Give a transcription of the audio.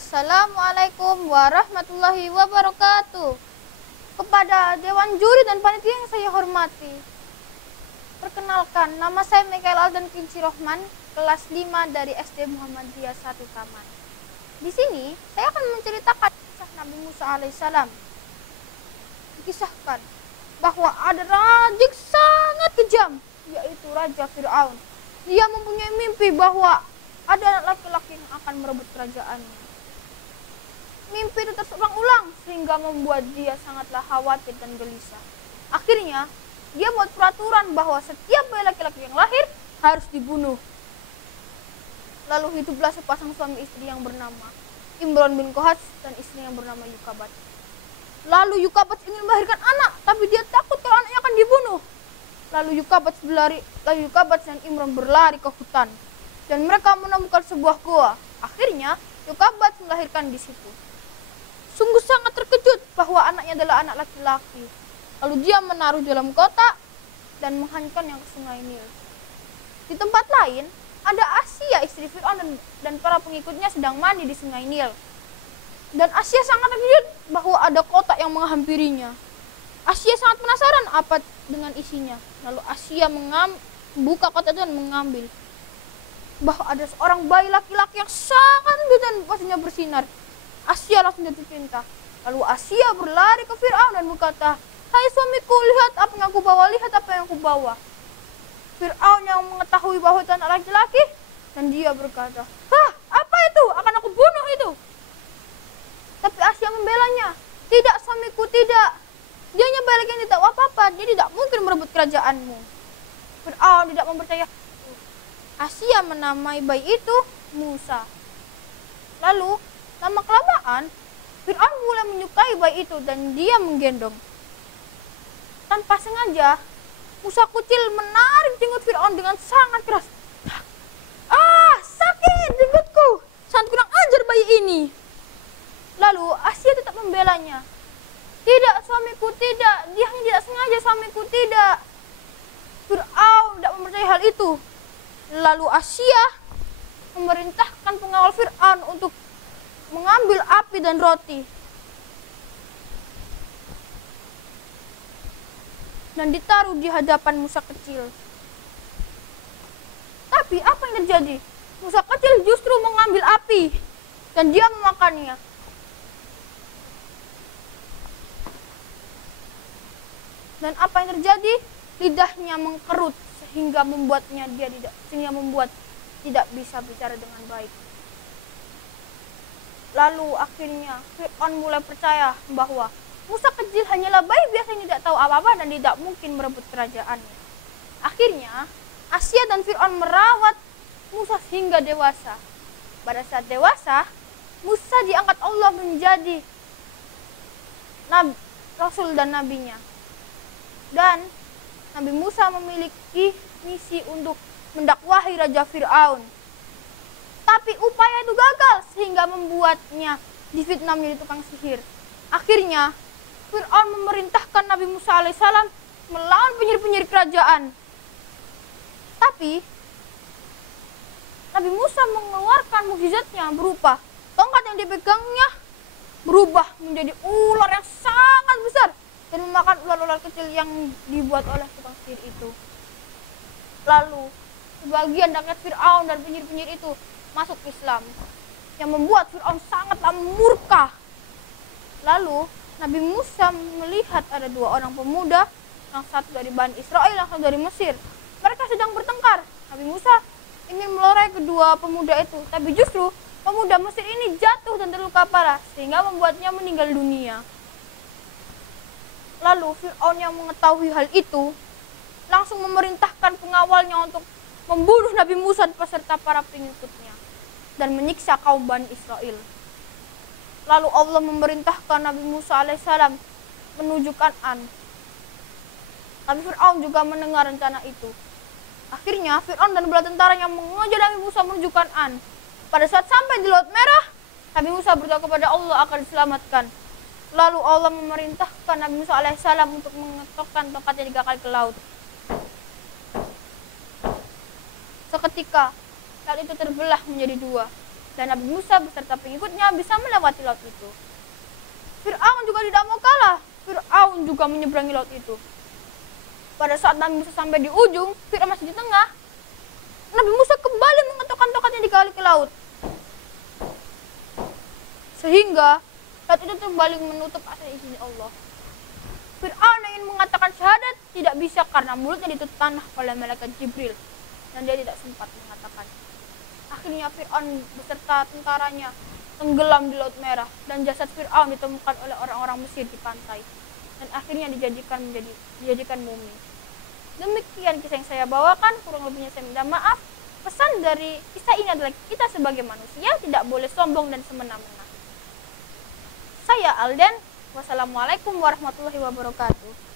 Assalamualaikum warahmatullahi wabarakatuh. Kepada Dewan Juri dan Panitia yang saya hormati, perkenalkan, nama saya Mikael Aldan Kinci Rohman, kelas 5 dari SD Muhammadiyah 1 Taman. Di sini, saya akan menceritakan kisah Nabi Musa alaihissalam. Dikisahkan bahwa ada raja sangat kejam, yaitu Raja Fir'aun. Dia mempunyai mimpi bahwa ada anak laki-laki yang akan merebut kerajaannya. Mimpi itu terulang-ulang sehingga membuat dia sangatlah khawatir dan gelisah. Akhirnya, dia buat peraturan bahwa setiap bayi laki-laki yang lahir harus dibunuh. Lalu hiduplah sepasang suami istri yang bernama Imran bin Kohats dan istri yang bernama Yukabat. Lalu Yukabat ingin melahirkan anak, tapi dia takut kalau anaknya akan dibunuh. Lalu Yukabat dan Imran berlari ke hutan dan mereka menemukan sebuah gua. Akhirnya Yukabat melahirkan di situ. Sungguh sangat terkejut bahwa anaknya adalah anak laki-laki. Lalu dia menaruh dalam kotak dan menghanyutkannya ke sungai Nil. Di tempat lain, ada Asia istri Fir'aun dan para pengikutnya sedang mandi di sungai Nil. Dan Asia sangat terkejut bahwa ada kotak yang menghampirinya. Asia sangat penasaran apa dengan isinya. Lalu Asia membuka kotak itu dan mengambil. Bahwa ada seorang bayi laki-laki yang sangat cantik dan wajahnya bersinar. Asia langsung jatuh cinta. Lalu Asia berlari ke Fir'aun dan berkata, "Hai suamiku, lihat apa yang aku bawa, lihat apa yang aku bawa." Fir'aun yang mengetahui bahwa itu anak laki-laki, dan dia berkata, "Hah, apa itu? Akan aku bunuh itu." Tapi Asia membelanya, "Tidak suamiku, tidak. Dia hanya bayi laki yang tidak apa-apa, dia tidak mungkin merebut kerajaanmu." Fir'aun tidak mempercayai. Asia menamai bayi itu Musa. Lalu, lama-kelamaan, Fir'aun mulai menyukai bayi itu dan dia menggendong. Tanpa sengaja, Musa kecil menarik jenggot Fir'aun dengan sangat keras. "Ah, sakit jenggotku, sangat kurang ajar bayi ini." Lalu Asia tetap membelanya. "Tidak suamiku, tidak. Dia hanya tidak sengaja suamiku, tidak." Fir'aun tidak mempercayai hal itu. Lalu Asia memerintahkan pengawal Fir'aun untuk mengambil api dan roti dan ditaruh di hadapan Musa kecil. Tapi apa yang terjadi? Musa kecil justru mengambil api dan dia memakannya. Dan apa yang terjadi? Lidahnya mengkerut sehingga membuat tidak bisa bicara dengan baik. Lalu akhirnya Fir'aun mulai percaya bahwa Musa kecil hanyalah bayi biasa yang tidak tahu apa-apa dan tidak mungkin merebut kerajaannya. Akhirnya Asia dan Fir'aun merawat Musa hingga dewasa. Pada saat dewasa, Musa diangkat Allah menjadi Rasul dan Nabinya. Dan Nabi Musa memiliki misi untuk mendakwahi Raja Fir'aun. Tapi upaya itu gagal sehingga membuatnya difitnah menjadi tukang sihir. Akhirnya Fir'aun memerintahkan Nabi Musa alaihissalam melawan penyihir-penyihir kerajaan. Tapi Nabi Musa mengeluarkan mukjizatnya berupa tongkat yang dipegangnya berubah menjadi ular yang sangat besar dan memakan ular-ular kecil yang dibuat oleh tukang sihir itu. Lalu sebagian rakyat Fir'aun dan penyihir-penyihir itu masuk Islam, yang membuat Fir'aun sangatlah murka. Lalu Nabi Musa melihat ada dua orang pemuda, yang satu dari Bani Israel, yang satu dari Mesir. Mereka sedang bertengkar. Nabi Musa ingin melerai kedua pemuda itu, tapi justru pemuda Mesir ini jatuh dan terluka parah sehingga membuatnya meninggal dunia. Lalu Fir'aun yang mengetahui hal itu langsung memerintahkan pengawalnya untuk membunuh Nabi Musa beserta para pengikutnya dan menyiksa kaum Bani Israel. Lalu Allah memerintahkan Nabi Musa alaihissalam menuju Kan'an. Tapi Fir'aun juga mendengar rencana itu. Akhirnya Fir'aun dan bala tentaranya mengejar Nabi Musa menuju Kan'an. Pada saat sampai di Laut Merah, Nabi Musa berdoa kepada Allah akan diselamatkan. Lalu Allah memerintahkan Nabi Musa alaihissalam untuk mengetokkan tongkatnya 3 kali ke laut. Seketika laut itu terbelah menjadi 2 dan Nabi Musa beserta pengikutnya bisa melewati laut itu. Fir'aun juga tidak mau kalah. Fir'aun juga menyeberangi laut itu. Pada saat Nabi Musa sampai di ujung, Fir'aun masih di tengah. Nabi Musa kembali mengetukkan tongkatnya di kali ke laut. Sehingga laut itu kembali menutup atas izin Allah. Fir'aun ingin mengatakan syahadat tidak bisa karena mulutnya ditutup tanah oleh malaikat Jibril dan dia tidak sempat mengatakan. Akhirnya Fir'aun beserta tentaranya tenggelam di Laut Merah dan jasad Fir'aun ditemukan oleh orang-orang Mesir di pantai dan akhirnya dijadikan mumi. Demikian kisah yang saya bawakan, kurang lebihnya saya minta maaf. Pesan dari kisah ini adalah kita sebagai manusia tidak boleh sombong dan semena-mena. Saya Alden. Wassalamualaikum warahmatullahi wabarakatuh.